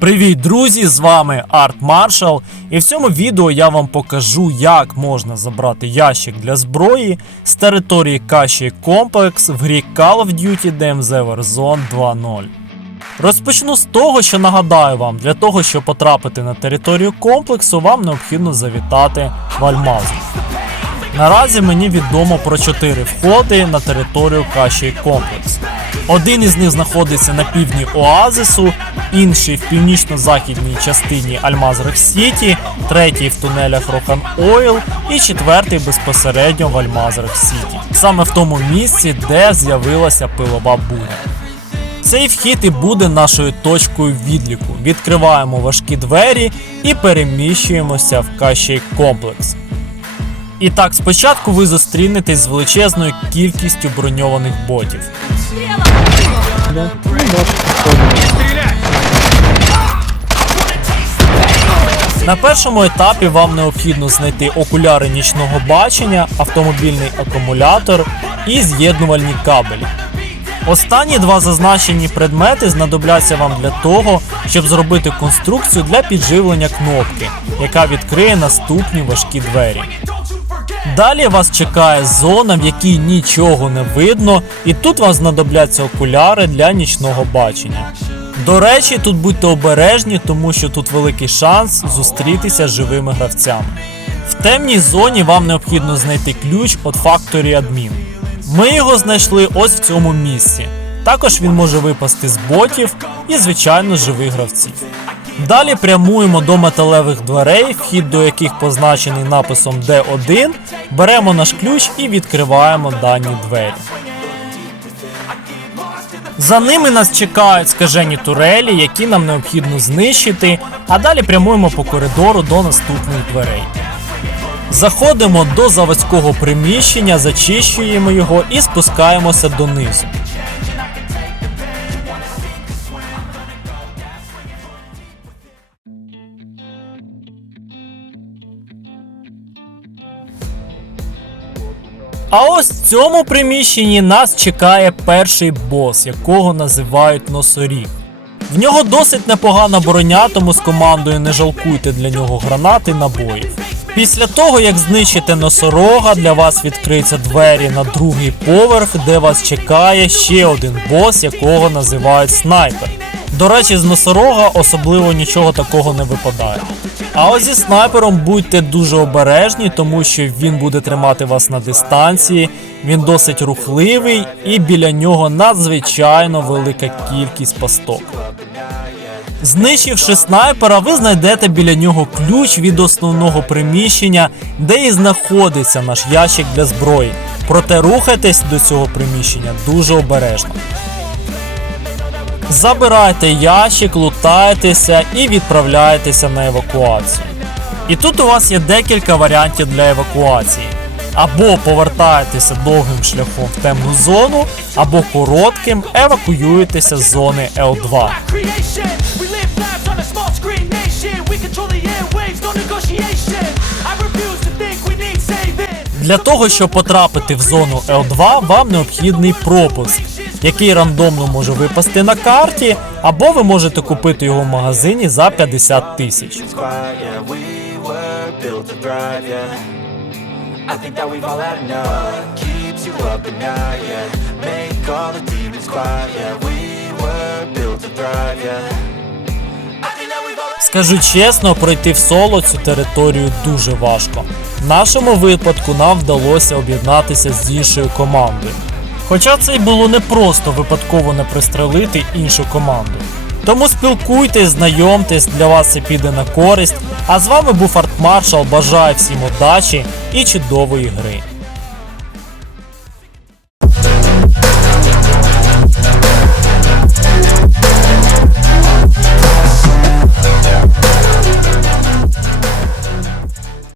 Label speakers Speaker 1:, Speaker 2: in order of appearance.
Speaker 1: Привіт, друзі! З вами Арт Маршал, і в цьому відео я вам покажу, як можна забрати ящик для зброї з території Каші Комплекс в грі Call of Duty DMZ Warzone 2.0. Розпочну з того, що нагадаю вам, для того, щоб потрапити на територію комплексу, вам необхідно завітати в Альмазу. Наразі мені відомо про 4 входи на територію Каші Комплекс. Один із них знаходиться на півдні Оазису, інший в північно-західній частині Альмазрих Сіті, третій в тунелях Рохан Ойл і четвертий безпосередньо в Альмазрих Сіті, саме в тому місці, де з'явилася пилова буря. Цей вхід і буде нашою точкою відліку. Відкриваємо важкі двері і переміщуємося в кашей комплекс. І так, спочатку ви зустрінетесь з величезною кількістю броньованих ботів. На першому етапі вам необхідно знайти окуляри нічного бачення, автомобільний акумулятор і з'єднувальні кабелі. Останні два зазначені предмети знадобляться вам для того, щоб зробити конструкцію для підживлення кнопки, яка відкриє наступні важкі двері. Далі вас чекає зона, в якій нічого не видно, і тут вам знадобляться окуляри для нічного бачення. До речі, тут будьте обережні, тому що тут великий шанс зустрітися з живими гравцями. В темній зоні вам необхідно знайти ключ від Factory Admin. Ми його знайшли ось в цьому місці. Також він може випасти з ботів і, звичайно, живих гравців. Далі прямуємо до металевих дверей, вхід до яких позначений написом D1. Беремо наш ключ і відкриваємо дані двері. За ними нас чекають скажені турелі, які нам необхідно знищити, а далі прямуємо по коридору до наступних дверей. Заходимо до заводського приміщення, зачищуємо його і спускаємося донизу. А ось в цьому приміщенні нас чекає перший бос, якого називають носоріг. В нього досить непогана броня, тому з командою не жалкуйте для нього гранат і набоїв. Після того, як знищите носорога, для вас відкриються двері на другий поверх, де вас чекає ще один бос, якого називають снайпер. До речі, з носорога особливо нічого такого не випадає. А ось зі снайпером будьте дуже обережні, тому що він буде тримати вас на дистанції, він досить рухливий і біля нього надзвичайно велика кількість пасток. Знищивши снайпера, ви знайдете біля нього ключ від основного приміщення, де і знаходиться наш ящик для зброї. Проте рухайтесь до цього приміщення дуже обережно. Забирайте ящик, лутайтеся і відправляєтеся на евакуацію. І тут у вас є декілька варіантів для евакуації. Або повертаєтеся довгим шляхом в темну зону, або коротким евакуюєтеся з зони L2.
Speaker 2: creation. We live lives on a small screen nation. We control the airwaves, no negotiation. I refuse to think we need saving.
Speaker 1: Для того, щоб потрапити в зону L2, вам необхідний пропуск, який рандомно може випасти на карті, або ви можете купити його в магазині за 50 тисяч. Скажу чесно, пройти в соло цю територію дуже важко. В нашому випадку нам вдалося об'єднатися з іншою командою. Хоча це й було непросто випадково не пристрелити іншу команду. Тому спілкуйтесь, знайомтесь, для вас це піде на користь. А з вами був Артмаршал. Бажаю всім удачі і чудової гри.